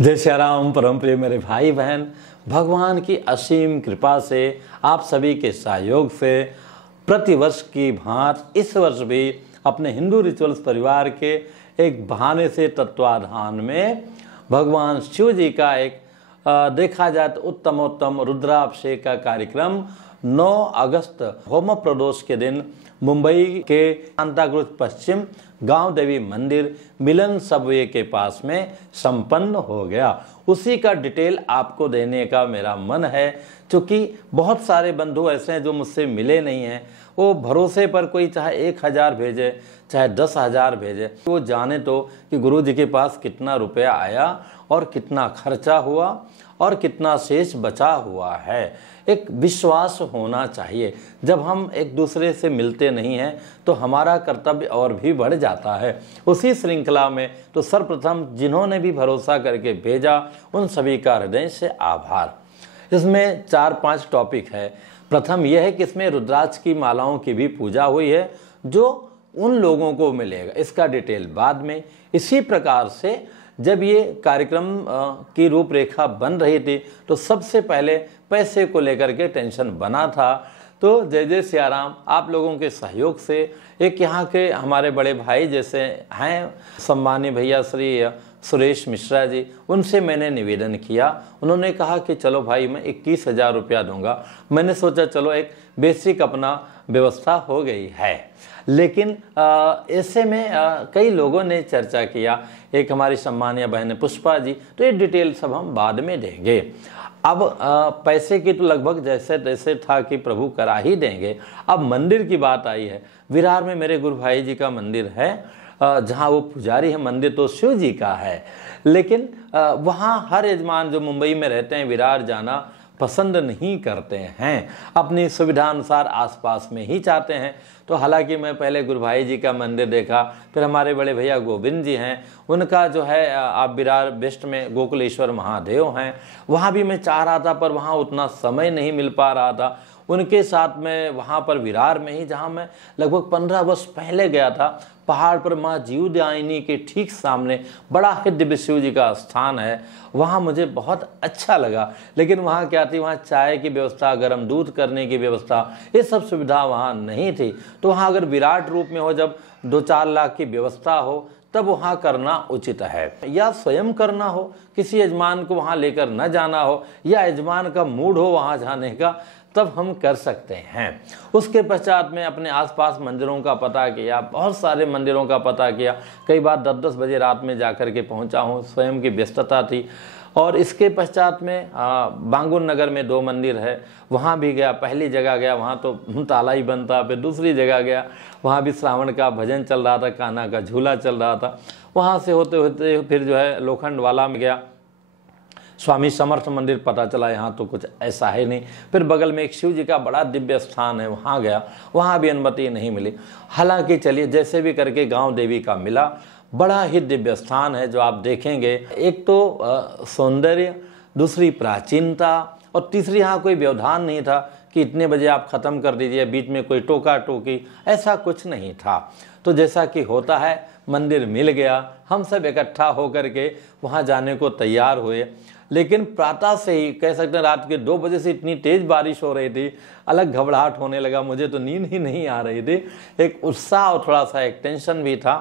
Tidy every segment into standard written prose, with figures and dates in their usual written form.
जय श्री राम। परम प्रिय मेरे भाई बहन, भगवान की असीम कृपा से आप सभी के सहयोग से प्रतिवर्ष की भांति इस वर्ष भी अपने हिंदू रिचुअल्स परिवार के एक बहाने से तत्वाधान में भगवान शिव जी का एक देखा जाए तो उत्तमोत्तम रुद्राभिषेक का कार्यक्रम 9 अगस्त होम प्रदोष के दिन मुंबई के सांताक्रूज पश्चिम गांव देवी मंदिर मिलन सबवे के पास में संपन्न हो गया। उसी का डिटेल आपको देने का मेरा मन है, क्योंकि बहुत सारे बंधु ऐसे हैं जो मुझसे मिले नहीं हैं। वो भरोसे पर कोई चाहे 1000 भेजे चाहे 10,000 भेजे, वो जाने तो कि गुरु जी के पास कितना रुपया आया और कितना खर्चा हुआ और कितना शेष बचा हुआ है। एक विश्वास होना चाहिए। जब हम एक दूसरे से मिलते नहीं हैं तो हमारा कर्तव्य और भी बढ़ जाता है। उसी श्रृंखला में तो सर्वप्रथम जिन्होंने भी भरोसा करके भेजा उन सभी का हृदय से आभार। इसमें 4-5 टॉपिक है। प्रथम यह है कि इसमें रुद्राक्ष की मालाओं की भी पूजा हुई है जो उन लोगों को मिलेगा, इसका डिटेल बाद में। इसी प्रकार से जब ये कार्यक्रम की रूपरेखा बन रही थी तो सबसे पहले पैसे को लेकर के टेंशन बना था। तो जय जय सिया राम, आप लोगों के सहयोग से एक यहाँ के हमारे बड़े भाई जैसे हैं सम्मानीय भैया श्री सुरेश मिश्रा जी, उनसे मैंने निवेदन किया। उन्होंने कहा कि चलो भाई मैं 21,000 रुपया दूंगा। मैंने सोचा चलो एक बेसिक अपना व्यवस्था हो गई है। लेकिन ऐसे में कई लोगों ने चर्चा किया। एक हमारी सम्मानीय बहन पुष्पा जी, तो ये डिटेल सब हम बाद में देंगे। अब पैसे की तो लगभग जैसे तैसे था कि प्रभु करा ही देंगे। अब मंदिर की बात आई है। विरार में मेरे गुरु भाई जी का मंदिर है, जहाँ वो पुजारी है। मंदिर तो शिव जी का है, लेकिन वहाँ हर यजमान जो मुंबई में रहते हैं विरार जाना पसंद नहीं करते हैं, अपनी सुविधा अनुसार आसपास में ही चाहते हैं। तो हालांकि मैं पहले गुरु भाई जी का मंदिर देखा, फिर हमारे बड़े भैया गोविंद जी हैं, उनका जो है आप विरार वेस्ट में गोकुलेश्वर महादेव हैं, वहाँ भी मैं चाह रहा था पर वहाँ उतना समय नहीं मिल पा रहा था। उनके साथ में वहाँ पर विरार में ही, जहाँ मैं लगभग 15 वर्ष पहले गया था, पहाड़ पर माँ जीवदायिनी के ठीक सामने बड़ा ही दिव्य शिव जी का स्थान है। वहाँ मुझे बहुत अच्छा लगा। लेकिन वहाँ क्या थी, वहाँ चाय की व्यवस्था, गर्म दूध करने की व्यवस्था, ये सब सुविधा वहाँ नहीं थी। तो वहाँ अगर विराट रूप में हो, जब 2-4 लाख की व्यवस्था हो, तब वहाँ करना उचित है। या स्वयं करना हो, किसी यजमान को वहाँ लेकर न जाना हो, या यजमान का मूड हो वहाँ जाने का, तब हम कर सकते हैं। उसके पश्चात में अपने आसपास मंदिरों का पता किया, बहुत सारे मंदिरों का पता किया। कई बार 10-10 बजे रात में जाकर के पहुंचा हूं, स्वयं की व्यस्तता थी। और इसके पश्चात में बांगुर नगर में 2 मंदिर है, वहाँ भी गया। पहली जगह गया, वहाँ तो ताला ही बंद था। फिर दूसरी जगह गया, वहाँ भी श्रावण का भजन चल रहा था, कान्हा का झूला चल रहा था। वहाँ से होते होते फिर जो है लोखंड वाला में गया, स्वामी समर्थ मंदिर, पता चला यहाँ तो कुछ ऐसा है नहीं। फिर बगल में एक शिव जी का बड़ा दिव्य स्थान है, वहाँ गया, वहाँ भी अनुमति नहीं मिली। हालांकि चलिए जैसे भी करके गांव देवी का मिला। बड़ा ही दिव्य स्थान है जो आप देखेंगे। एक तो सौंदर्य, दूसरी प्राचीनता, और तीसरी यहाँ कोई व्यवधान नहीं था कि इतने बजे आप ख़त्म कर दीजिए, बीच में कोई टोका टोकी, ऐसा कुछ नहीं था। तो जैसा कि होता है, मंदिर मिल गया, हम सब इकट्ठा होकर के वहाँ जाने को तैयार हुए। लेकिन प्रातः से ही कह सकते हैं, रात के 2 बजे से इतनी तेज बारिश हो रही थी, अलग घबराहट होने लगा। मुझे तो नींद ही नहीं आ रही थी। एक उत्साह और थोड़ा सा एक टेंशन भी था।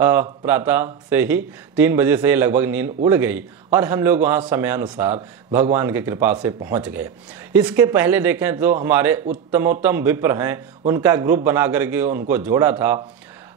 प्रातः से ही 3 बजे से लगभग नींद उड़ गई और हम लोग वहाँ समयानुसार भगवान की कृपा से पहुँच गए। इसके पहले देखें तो हमारे उत्तमोत्तम विप्र हैं, उनका ग्रुप बना करके उनको जोड़ा था।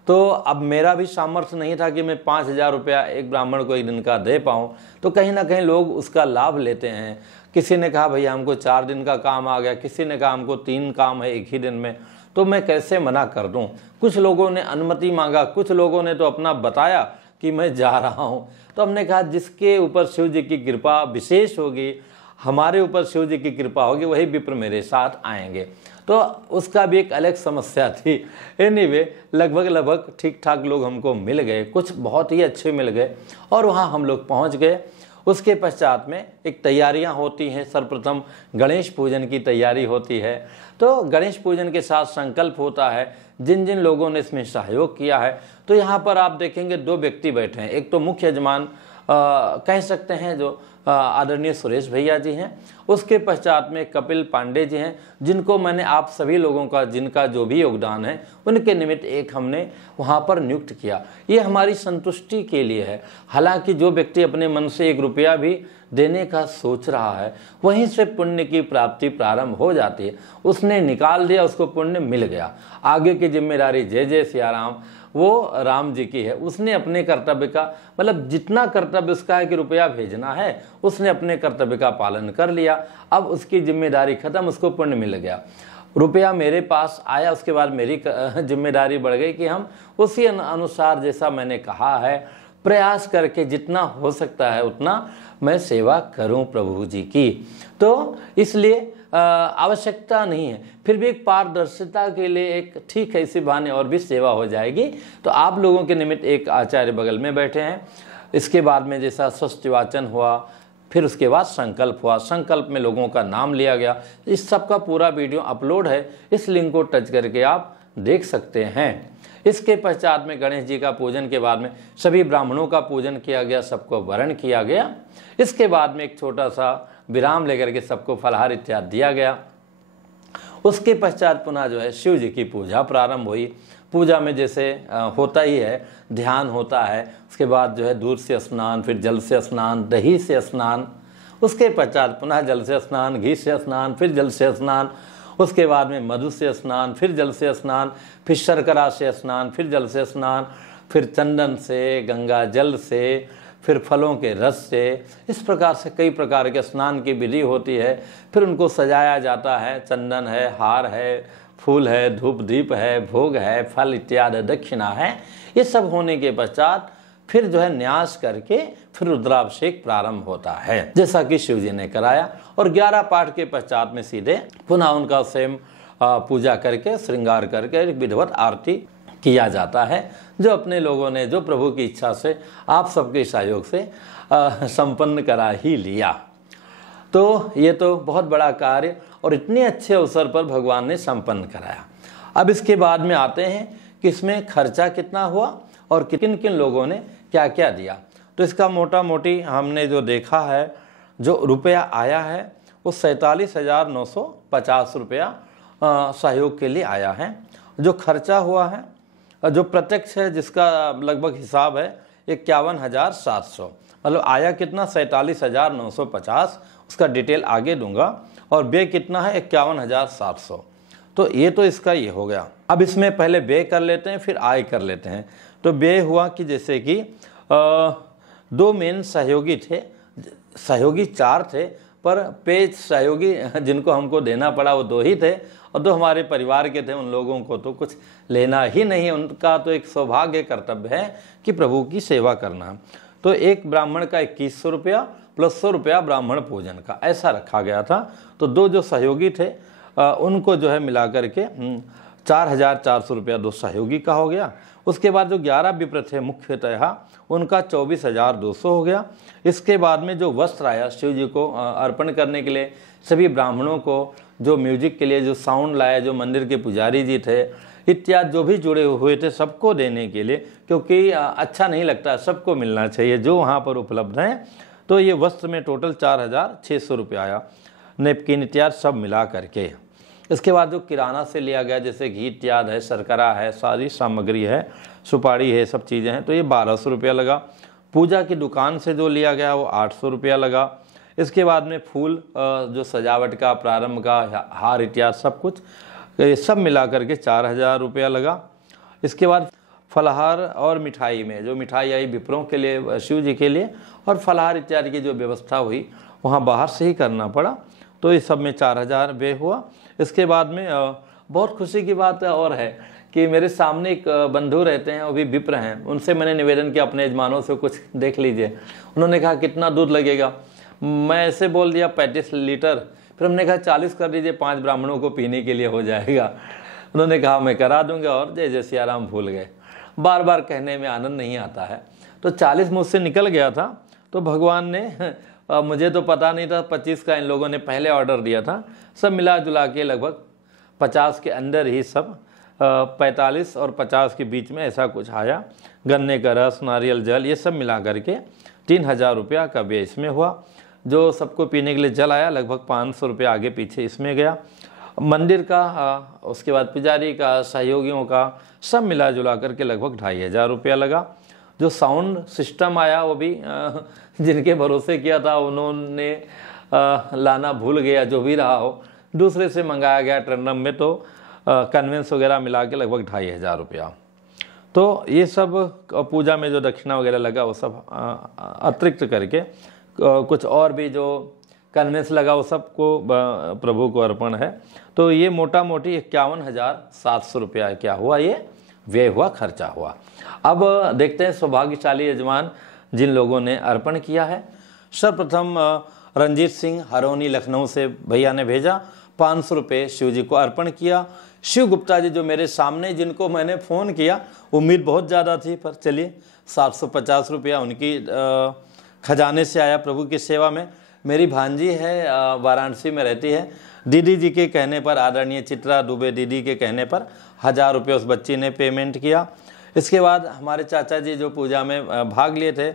तो अब मेरा भी सामर्थ्य नहीं था कि मैं 5,000 रुपया एक ब्राह्मण को एक दिन का दे पाऊँ। तो कहीं ना कहीं लोग उसका लाभ लेते हैं। किसी ने कहा भैया हमको 4 दिन का काम आ गया, किसी ने कहा हमको 3 काम है एक ही दिन में। तो मैं कैसे मना कर दूं। कुछ लोगों ने अनुमति मांगा, कुछ लोगों ने तो अपना बताया कि मैं जा रहा हूं। तो हमने कहा जिसके ऊपर शिव जी की कृपा विशेष होगी, हमारे ऊपर शिव जी की कृपा होगी, वही विप्र मेरे साथ आएंगे। तो उसका भी एक अलग समस्या थी। एनीवे लगभग ठीक ठाक लोग हमको मिल गए, कुछ बहुत ही अच्छे मिल गए और वहाँ हम लोग पहुँच गए। उसके पश्चात में एक तैयारियां होती हैं। सर्वप्रथम गणेश पूजन की तैयारी होती है। तो गणेश पूजन के साथ संकल्प होता है। जिन जिन लोगों ने इसमें सहयोग किया है, तो यहाँ पर आप देखेंगे 2 व्यक्ति बैठे हैं। एक तो मुख्य यजमान कह सकते हैं जो आदरणीय सुरेश भैया जी हैं। उसके पश्चात में कपिल पांडे जी हैं, जिनको मैंने आप सभी लोगों का जिनका जो भी योगदान है उनके निमित्त एक हमने वहाँ पर नियुक्त किया। ये हमारी संतुष्टि के लिए है। हालांकि जो व्यक्ति अपने मन से 1 रुपया भी देने का सोच रहा है, वहीं से पुण्य की प्राप्ति प्रारंभ हो जाती है। उसने निकाल दिया, उसको पुण्य मिल गया। आगे की जिम्मेदारी जय जय सिया राम वो राम जी की है। उसने अपने कर्तव्य का मतलब जितना कर्तव्य उसका है कि रुपया भेजना है, उसने अपने कर्तव्य का पालन कर लिया। अब उसकी जिम्मेदारी खत्म, उसको पुण्य मिल गया। रुपया मेरे पास आया, उसके बाद मेरी जिम्मेदारी बढ़ गई कि हम उसी अनुसार जैसा मैंने कहा है प्रयास करके जितना हो सकता है उतना मैं सेवा करूं प्रभु जी की। तो इसलिए आवश्यकता नहीं है, फिर भी एक पारदर्शिता के लिए एक ठीक है, इसी बहाने और भी सेवा हो जाएगी। तो आप लोगों के निमित्त एक आचार्य बगल में बैठे हैं। इसके बाद में जैसा स्वस्ति वाचन हुआ, फिर उसके बाद संकल्प हुआ। संकल्प में लोगों का नाम लिया गया। इस सब का पूरा वीडियो अपलोड है, इस लिंक को टच करके आप देख सकते हैं। इसके पश्चात में गणेश जी का पूजन के बाद में सभी ब्राह्मणों का पूजन किया गया, सबको वरण किया गया। इसके बाद में एक छोटा सा विराम लेकर के सबको फलाहार इत्यादि दिया गया। उसके पश्चात पुनः जो है शिव जी की पूजा प्रारंभ हुई। पूजा में जैसे होता ही है, ध्यान होता है। उसके बाद जो है दूध से स्नान, फिर जल से स्नान, दही से स्नान, उसके पश्चात पुनः जल से स्नान, घी से स्नान, फिर जल से स्नान, उसके बाद में मधु से स्नान, फिर जल से स्नान, फिर शर्करा से स्नान, फिर जल से स्नान, फिर चंदन से, गंगा जल से, फिर फलों के रस से। इस प्रकार से कई प्रकार के स्नान की विधि होती है। फिर उनको सजाया जाता है, चंदन है, हार है, फूल है, धूप दीप है, भोग है, फल इत्यादि दक्षिणा है। ये सब होने के पश्चात फिर जो है न्यास करके फिर रुद्राभिषेक प्रारंभ होता है, जैसा कि शिव जी ने कराया। और 11 पाठ के पश्चात में सीधे पुनः उनका स्वयं पूजा करके श्रृंगार करके विधिवत आरती किया जाता है, जो अपने लोगों ने जो प्रभु की इच्छा से आप सबके सहयोग से संपन्न करा ही लिया। तो ये तो बहुत बड़ा कार्य और इतने अच्छे अवसर पर भगवान ने संपन्न कराया। अब इसके बाद में आते हैं कि इसमें खर्चा कितना हुआ और किन किन लोगों ने क्या क्या दिया। तो इसका मोटा मोटी हमने जो देखा है, जो रुपया आया है वो 47,950 रुपया सहयोग के लिए आया है। जो खर्चा हुआ है, जो प्रत्यक्ष है, जिसका लगभग हिसाब है 51,700, मतलब आया कितना 47,950, उसका डिटेल आगे दूंगा। और व्यय कितना है 51,700। तो ये तो इसका ये हो गया। अब इसमें पहले व्यय कर लेते हैं, फिर आय कर लेते हैं। तो व्यय हुआ कि जैसे कि 2 मेन सहयोगी थे, सहयोगी 4 थे, पर पेज सहयोगी जिनको हमको देना पड़ा वो 2 ही थे, और 2 हमारे परिवार के थे। उन लोगों को तो कुछ लेना ही नहीं, उनका तो एक सौभाग्य कर्तव्य है कि प्रभु की सेवा करना। तो एक ब्राह्मण का 2100 रुपया प्लस 100 रुपया ब्राह्मण पूजन का, ऐसा रखा गया था। तो 2 जो सहयोगी थे उनको जो है मिला करके 4,400 रुपया 2 सहयोगी का हो गया। उसके बाद जो 11 विप्र थे मुख्यतः उनका 24,200 हो गया। इसके बाद में जो वस्त्र आया शिव जी को अर्पण करने के लिए, सभी ब्राह्मणों को, जो म्यूजिक के लिए जो साउंड लाया, जो मंदिर के पुजारी जी थे इत्यादि जो भी जुड़े हुए थे, सबको देने के लिए, क्योंकि अच्छा नहीं लगता, सबको मिलना चाहिए जो वहाँ पर उपलब्ध हैं। तो ये वस्त्र में टोटल 4,600 रुपया आया, नेपकिन इत्यादि सब मिला करके। इसके बाद जो किराना से लिया गया, जैसे घी इत्यादि है, शर्करा है, सारी सामग्री है, सुपारी है, सब चीज़ें हैं, तो ये 1,200 रुपया लगा। पूजा की दुकान से जो लिया गया वो 800 रुपया लगा। इसके बाद में फूल, जो सजावट का, प्रारंभ का, हार इत्यादि सब कुछ, ये सब मिला करके 4,000 रुपया लगा। इसके बाद फलाहार और मिठाई में जो मिठाई आई विप्रों के लिए, शिव जी के लिए, और फलाहार इत्यादि की जो व्यवस्था हुई वहाँ बाहर से ही करना पड़ा, तो इस सब में 4,000 व्यय हुआ। इसके बाद में बहुत खुशी की बात और है कि मेरे सामने एक बंधु रहते हैं, वो भी विप्र हैं। उनसे मैंने निवेदन किया अपने यजमानों से कुछ देख लीजिए। उन्होंने कहा कितना दूध लगेगा, मैं ऐसे बोल दिया 35 लीटर। फिर हमने कहा 40 कर दीजिए, 5 ब्राह्मणों को पीने के लिए हो जाएगा। उन्होंने कहा मैं करा दूंगा, और जय जय सिया राम भूल गए। बार बार कहने में आनंद नहीं आता है। तो 40 मुझसे निकल गया था। तो भगवान ने मुझे तो पता नहीं था, 25 का इन लोगों ने पहले ऑर्डर दिया था। सब मिला जुला के लगभग 50 के अंदर ही सब 45 और 50 के बीच में ऐसा कुछ आया। गन्ने का रस, नारियल जल, ये सब मिला करके 3,000 रुपया का व्यय इसमें हुआ। जो सबको पीने के लिए जल आया लगभग 500 रुपया आगे पीछे इसमें गया। मंदिर का उसके बाद पुजारी का, सहयोगियों का, सब मिला जुला करके लगभग 2,500 रुपया लगा। जो साउंड सिस्टम आया वो भी जिनके भरोसे किया था उन्होंने लाना भूल गया, जो भी रहा हो, दूसरे से मंगाया गया ट्रेंडम में, तो कन्वेंस वगैरह मिला के लगभग 2,500 रुपया। तो ये सब पूजा में जो दक्षिणा वगैरह लगा वो सब अतिरिक्त करके कुछ और भी जो कन्वेंस लगा वो सबको प्रभु को अर्पण है। तो ये मोटा मोटी 51,700 रुपया क्या हुआ, ये व्यय हुआ, खर्चा हुआ। अब देखते हैं सौभाग्यशाली यजमान जिन लोगों ने अर्पण किया है। सर्वप्रथम रंजीत सिंह हरोनी लखनऊ से भैया ने भेजा 500 रुपये शिव जी को अर्पण किया। शिव गुप्ता जी जो मेरे सामने, जिनको मैंने फ़ोन किया, उम्मीद बहुत ज़्यादा थी पर चलिए 750 रुपया उनकी खजाने से आया प्रभु की सेवा में। मेरी भांजी है, वाराणसी में रहती है, दीदी जी के कहने पर, आदरणीय चित्रा दुबे दीदी के कहने पर 1,000 रुपये उस बच्ची ने पेमेंट किया। इसके बाद हमारे चाचा जी जो पूजा में भाग लिए थे,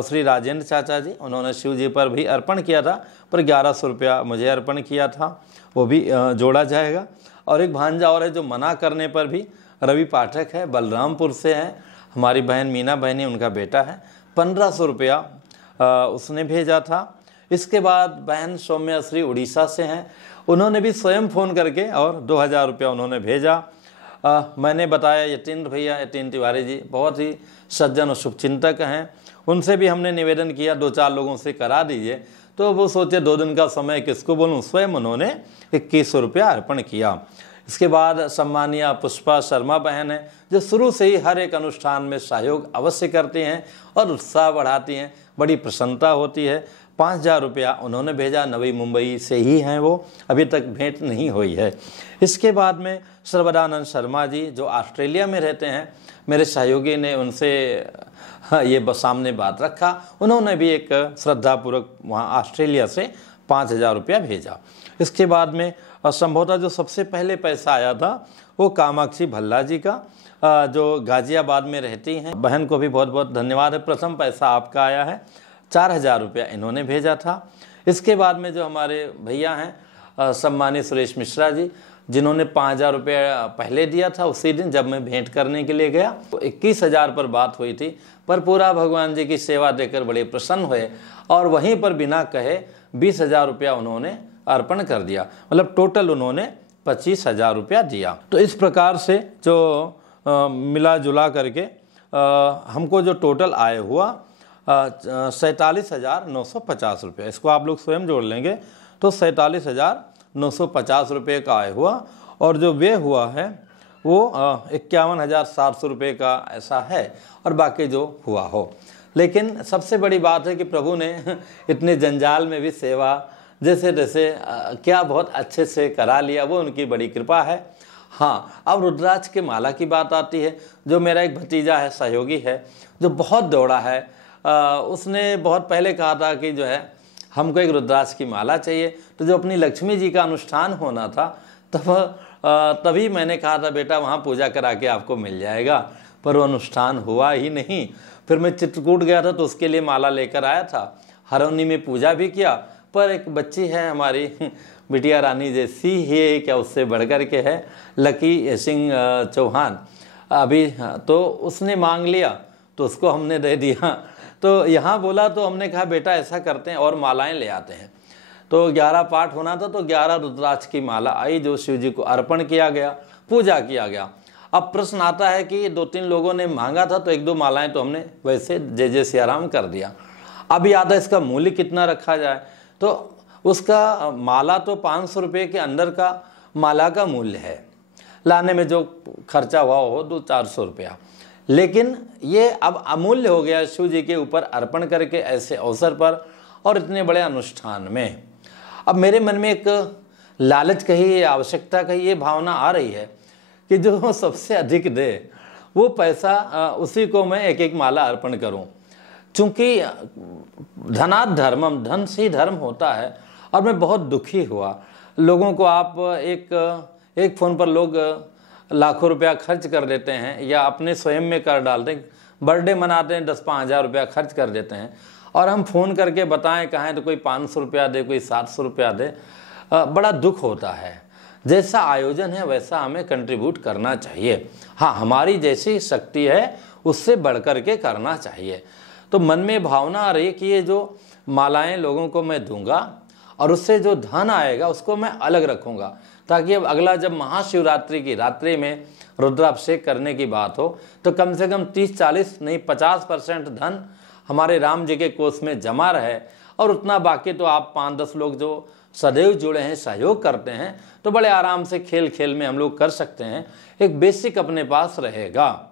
श्री राजेंद्र चाचा जी, उन्होंने शिव जी पर भी अर्पण किया था, पर 1100 रुपया मुझे अर्पण किया था, वो भी जोड़ा जाएगा। और एक भांजा और है जो मना करने पर भी, रवि पाठक है, बलरामपुर से है, हमारी बहन मीना बहनी, उनका बेटा है, 1,500 रुपया उसने भेजा था। इसके बाद बहन सौम्या श्री उड़ीसा से हैं, उन्होंने भी स्वयं फ़ोन करके और 2,000 रुपया उन्होंने भेजा। मैंने बताया यतीन्द्र भैया, यतीन्द्र तिवारी जी बहुत ही सज्जन और शुभचिंतक हैं, उनसे भी हमने निवेदन किया 2-4 लोगों से करा दीजिए, तो वो सोचे 2 दिन का समय किसको बोलूं, स्वयं उन्होंने 2100 रुपया अर्पण किया। इसके बाद सम्मानिया पुष्पा शर्मा बहन है, जो शुरू से ही हर एक अनुष्ठान में सहयोग अवश्य करती हैं और उत्साह बढ़ाती हैं, बड़ी प्रसन्नता होती है। 5,000 रुपया उन्होंने भेजा, नवी मुंबई से ही हैं वो, अभी तक भेंट नहीं हुई है। इसके बाद में सर्वदानंद शर्मा जी जो ऑस्ट्रेलिया में रहते हैं, मेरे सहयोगी ने उनसे ये सामने बात रखा, उन्होंने भी एक श्रद्धापूर्वक वहाँ ऑस्ट्रेलिया से 5,000 रुपया भेजा। इसके बाद में संभवतः जो सबसे पहले पैसा आया था वो कामाक्षी भल्ला जी का, जो गाजियाबाद में रहती हैं, बहन को भी बहुत बहुत धन्यवाद है। प्रथम पैसा आपका आया है, 4,000 रुपया इन्होंने भेजा था। इसके बाद में जो हमारे भैया हैं सम्मानीय सुरेश मिश्रा जी, जिन्होंने 5,000 रुपया पहले दिया था उसी दिन जब मैं भेंट करने के लिए गया, तो 21,000 पर बात हुई थी, पर पूरा भगवान जी की सेवा देकर बड़े प्रसन्न हुए और वहीं पर बिना कहे 20,000 रुपया उन्होंने अर्पण कर दिया, मतलब टोटल उन्होंने 25,000 रुपया दिया। तो इस प्रकार से जो मिला जुला करके हमको जो टोटल आय हुआ 47,950 रुपये, इसको आप लोग स्वयं जोड़ लेंगे तो 47,950 रुपये का आय हुआ। और जो व्यय हुआ है वो 51,700 रुपये का ऐसा है, और बाकी जो हुआ हो। लेकिन सबसे बड़ी बात है कि प्रभु ने इतने जंजाल में भी सेवा जैसे जैसे क्या बहुत अच्छे से करा लिया, वो उनकी बड़ी कृपा है। हाँ, अब रुद्राक्ष के माला की बात आती है। जो मेरा एक भतीजा है, सहयोगी है, जो बहुत दौड़ा है, उसने बहुत पहले कहा था कि जो है हमको एक रुद्राक्ष की माला चाहिए। तो जो अपनी लक्ष्मी जी का अनुष्ठान होना था तभी मैंने कहा था बेटा वहाँ पूजा करा के आपको मिल जाएगा, पर वो अनुष्ठान हुआ ही नहीं। फिर मैं चित्रकूट गया था तो उसके लिए माला लेकर आया था, हरौनी में पूजा भी किया, पर एक बच्ची है हमारी बिटिया रानी जैसी ही, क्या उससे बढ़कर के है, लकी सिंह चौहान, अभी तो उसने मांग लिया तो उसको हमने दे दिया। तो यहाँ बोला तो हमने कहा बेटा ऐसा करते हैं और मालाएं ले आते हैं। तो 11 पाठ होना था, तो 11 रुद्राक्ष की माला आई जो शिव जी को अर्पण किया गया, पूजा किया गया। अब प्रश्न आता है कि 2-3 लोगों ने मांगा था तो 1-2 मालाएं तो हमने वैसे जय जय सियाराम कर दिया। अब याद है इसका मूल्य कितना रखा जाए, तो उसका माला तो 500 रुपये के अंदर का माला का मूल्य है, लाने में जो खर्चा हुआ हो 200-400 रुपया। लेकिन ये अब अमूल्य हो गया शिव जी के ऊपर अर्पण करके ऐसे अवसर पर और इतने बड़े अनुष्ठान में। अब मेरे मन में एक लालच कही, आवश्यकता कही, ये भावना आ रही है कि जो सबसे अधिक दे वो पैसा उसी को मैं एक एक माला अर्पण करूं। चूँकि धनात् धर्मम, धन से ही धर्म होता है। और मैं बहुत दुखी हुआ, लोगों को आप एक फ़ोन पर लोग लाखों रुपया खर्च कर देते हैं या अपने स्वयं में कर डालते हैं, बर्थडे मनाते हैं 10-5 हज़ार रुपया खर्च कर देते हैं, और हम फ़ोन करके बताएं कहें तो कोई 500 रुपया दे, कोई 700 रुपया दे, बड़ा दुख होता है। जैसा आयोजन है वैसा हमें कंट्रीब्यूट करना चाहिए। हाँ, हमारी जैसी शक्ति है उससे बढ़कर के करना चाहिए। तो मन में भावना आ रही है कि ये जो मालाएं लोगों को मैं दूंगा और उससे जो धन आएगा उसको मैं अलग रखूंगा, ताकि अब अगला जब महाशिवरात्रि की रात्रि में रुद्राभिषेक करने की बात हो तो कम से कम 30-40 नहीं 50% धन हमारे राम जी के कोष में जमा रहे, और उतना बाकी तो आप 5-10 लोग जो सदैव जुड़े हैं, सहयोग करते हैं, तो बड़े आराम से खेल खेल में हम लोग कर सकते हैं। एक बेसिक अपने पास रहेगा।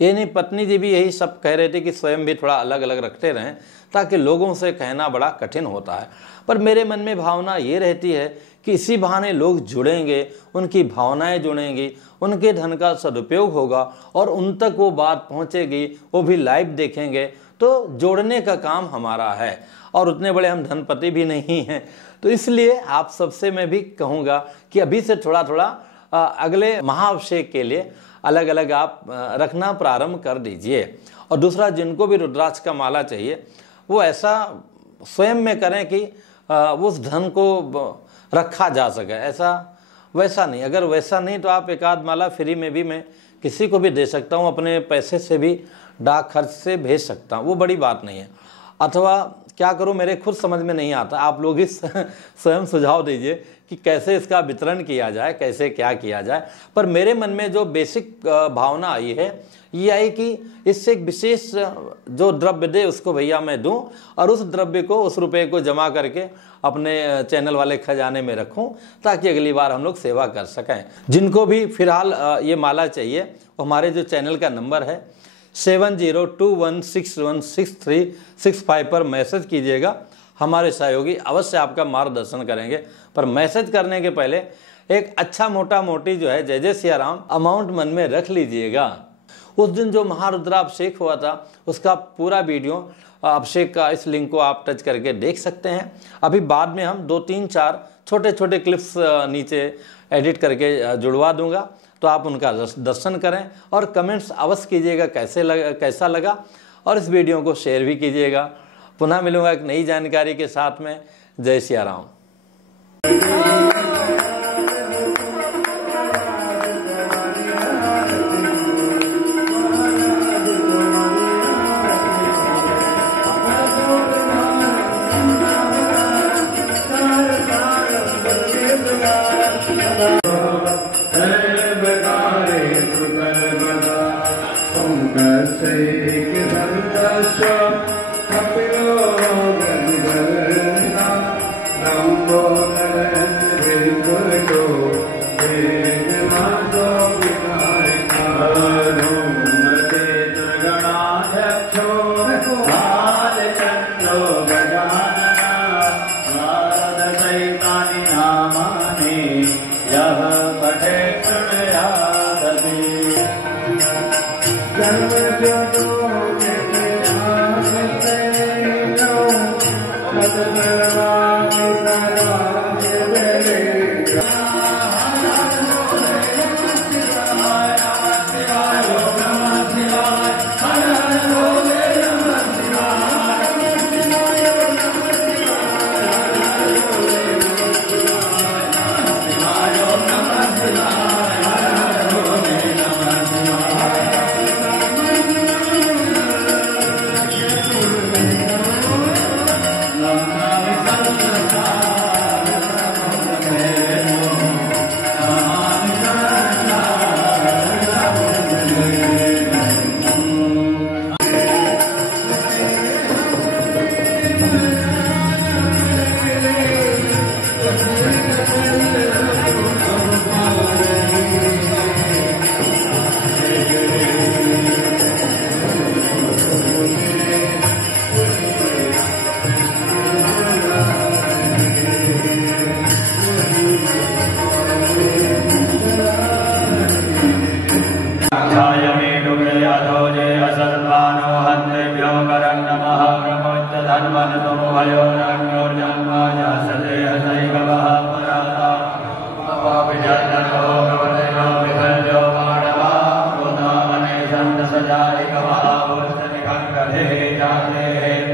ये नहीं, पत्नी जी भी यही सब कह रहे थे कि स्वयं भी थोड़ा अलग अलग रखते रहें, ताकि लोगों से कहना बड़ा कठिन होता है। पर मेरे मन में भावना ये रहती है कि इसी बहाने लोग जुड़ेंगे, उनकी भावनाएं जुड़ेंगी, उनके धन का सदुपयोग होगा और उन तक वो बात पहुंचेगी, वो भी लाइव देखेंगे। तो जोड़ने का काम हमारा है, और उतने बड़े हम धनपति भी नहीं हैं। तो इसलिए आप सबसे मैं भी कहूँगा कि अभी से थोड़ा थोड़ा अगले महाअभिषेक के लिए अलग अलग आप रखना प्रारंभ कर दीजिए। और दूसरा, जिनको भी रुद्राक्ष का माला चाहिए वो ऐसा स्वयं में करें कि उस धन को रखा जा सके, ऐसा वैसा नहीं। अगर वैसा नहीं तो आप एक आध माला फ्री में भी मैं किसी को भी दे सकता हूँ, अपने पैसे से भी डाक खर्च से भेज सकता हूँ, वो बड़ी बात नहीं है। अथवा क्या करूँ, मेरे खुद समझ में नहीं आता, आप लोग ही स्वयं सुझाव दीजिए कि कैसे इसका वितरण किया जाए, कैसे क्या किया जाए। पर मेरे मन में जो बेसिक भावना आई है ये आई कि इससे एक विशेष जो द्रव्य दे उसको भैया मैं दूं, और उस द्रव्य को, उस रुपए को जमा करके अपने चैनल वाले खजाने में रखूं, ताकि अगली बार हम लोग सेवा कर सकें। जिनको भी फिलहाल ये माला चाहिए वो हमारे जो चैनल का नंबर है 7021616365 पर मैसेज कीजिएगा। हमारे सहयोगी अवश्य आपका मार्गदर्शन करेंगे। पर मैसेज करने के पहले एक अच्छा मोटा मोटी जो है जय जय सिया राम अमाउंट मन में रख लीजिएगा। उस दिन जो महारुद्राभिषेक हुआ था उसका पूरा वीडियो अभिषेक का इस लिंक को आप टच करके देख सकते हैं। अभी बाद में हम 2-3-4 छोटे छोटे क्लिप्स नीचे एडिट करके जुड़वा दूंगा, तो आप उनका दर्शन करें और कमेंट्स अवश्य कीजिएगा कैसा लगा, और इस वीडियो को शेयर भी कीजिएगा। पुनः मिलूंगा एक नई जानकारी के साथ में। जय सिया राम। सजाए गवा जाते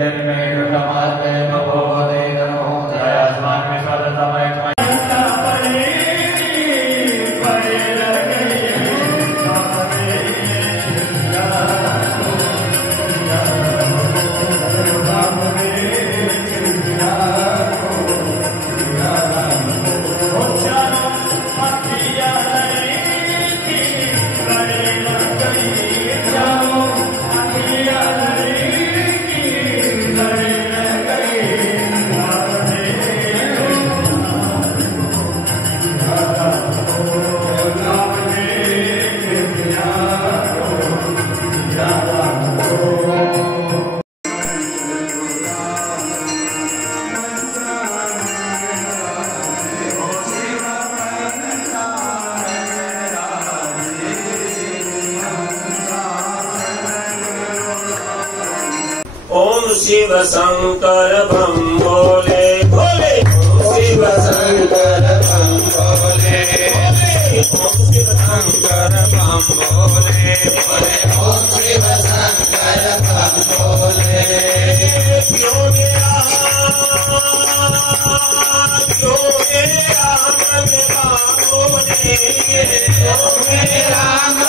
शिव शंकर बम भोले भोले शिव शंकर बम भोले ओम शिव शंकर बम भोले भोले ओम शिव शंकर बम भोले क्यों मेरा मन बाबोले क्यों मेरा